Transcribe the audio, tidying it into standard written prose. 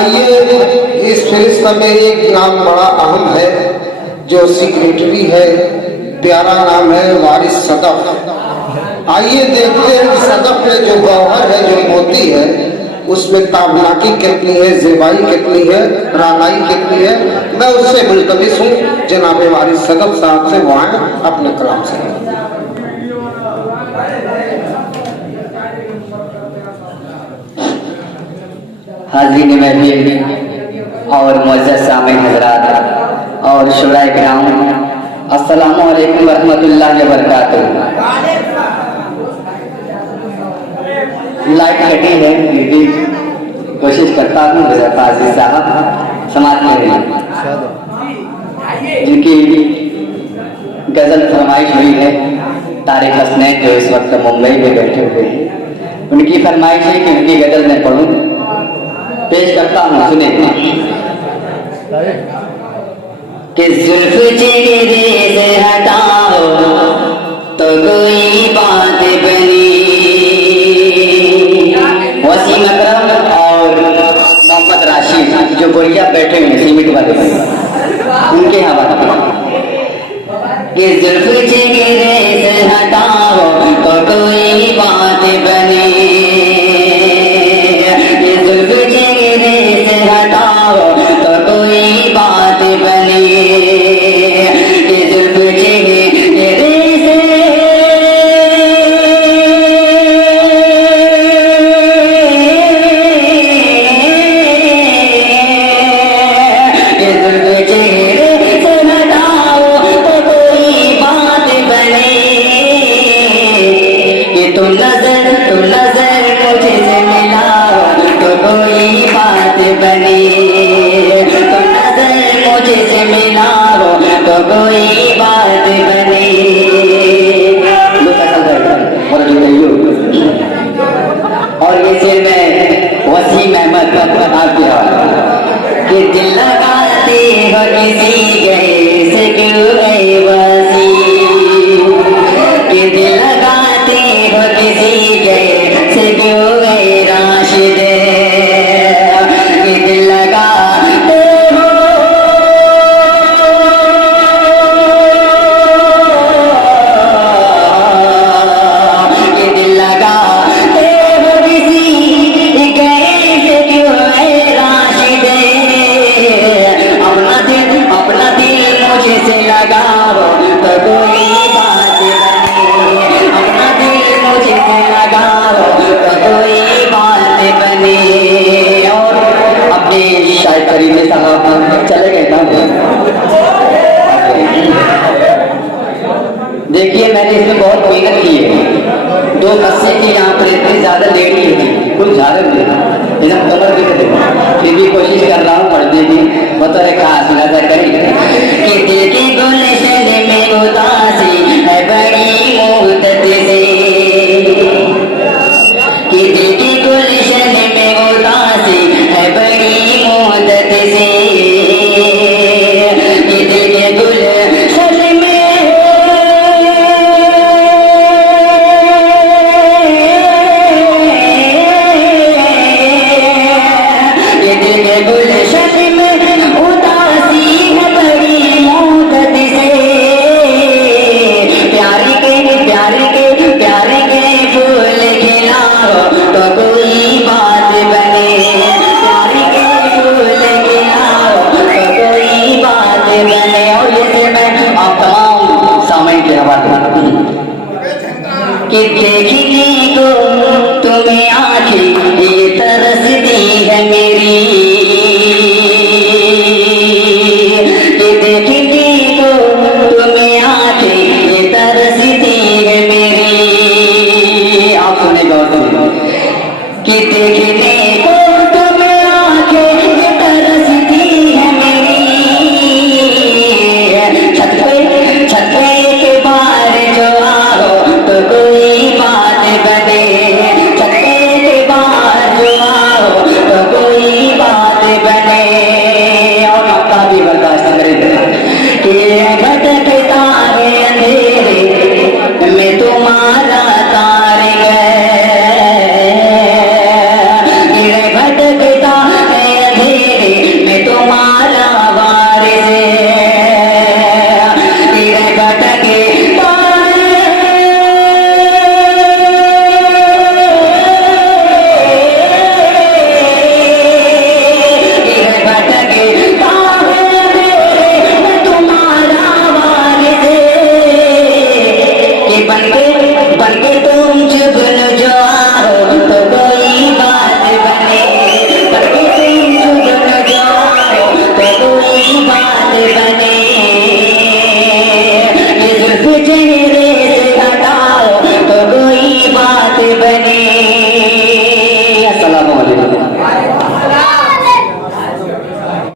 आइए, इस फरिश्ता में एक नाम बड़ा अहम है जो सीक्रेटरी है, प्यारा नाम है वारिस सदफ। आइए देखते हैं सदफ में जो गौहर है, जो मोती है, उसमें ताबनाकी कितनी है, ज़ेबाई कितनी है, रानाई कितनी है। मैं उससे मुल्तमिस हूँ जनाब वारिस सदफ साहब से, वो आए अपने कलाम से। हाज़रीन महफिल और मुअज़्ज़ज़ सामिन हज़रात और शुराए किराम, अस्सलामु अलैकुम वरहमतुल्लाहि वबरकातुहू। लाइट कटी है, फिर भी कोशिश करता हूँ फाजिल साहब समाज के लिए जिनकी गज़ल फरमाइश हुई है, तारिक हसनैन जो इस वक्त मुंबई में बैठे हुए हैं, उनकी फरमाइश है कि उनकी गज़ल मैं पढ़ूँ, पेश करता हूँ, सुने कि जुल्फ चेहरे से हटाओ तो कोई बात बनी। वसीम अकरम और मोहम्मद राशिद जो बोरिया बैठे हुए सीमेंट वाले, उनके यहाँ बात कि जुल्फ चेहरे से हटाओ तो कोई बात बनी। तो कोई बात बनी कि जुल्फ चेहरे से हटाओ तो कोई बात बनी कि तुम नजर मुझसे मिलाओ तो कोई बात बनी। मुझसे मिलाओ तो कोई बात बनी। और ये सिर में वसीम अहमद आपके कि दिल लगाते हो किसी गए से क्यों गए वसीम, कि दिल लगाते हो किसी गए से क्यों गए राशिद, कि दिल लगाते खरीदे साहब चले गए ना। देखिए मैंने इसमें बहुत मेहनत की है, 2 कस्से की यहाँ पर इतनी ज्यादा लेडी है, कुछ झाड़े एकदम कमर भी थे, फिर भी कोशिश कर रहा हूँ पढ़ने की। बतौर खास नजर करें कि दिल के गुलशन में उदासी है बड़ी मुद्दत से, कि दिल के गुलशन में उदासी है बड़ी मुद्दत से, कि दिल के गुलशन में ये दिल के गुलशन में उदासी है बड़ी मुद्दत से। प्यारे के फूल खिलाओ तो कोई बात बने, प्यारे के फूल खिलाओ तो कोई बात बने। और जैसे मैं आप तमाम सामने के हवाले कि देखने को तुम्हें आंखें ये तरसती है मेरी, कि देखने को तुम्हें आंखें ये तरसती है मेरी। आप सुने गौर कि देखने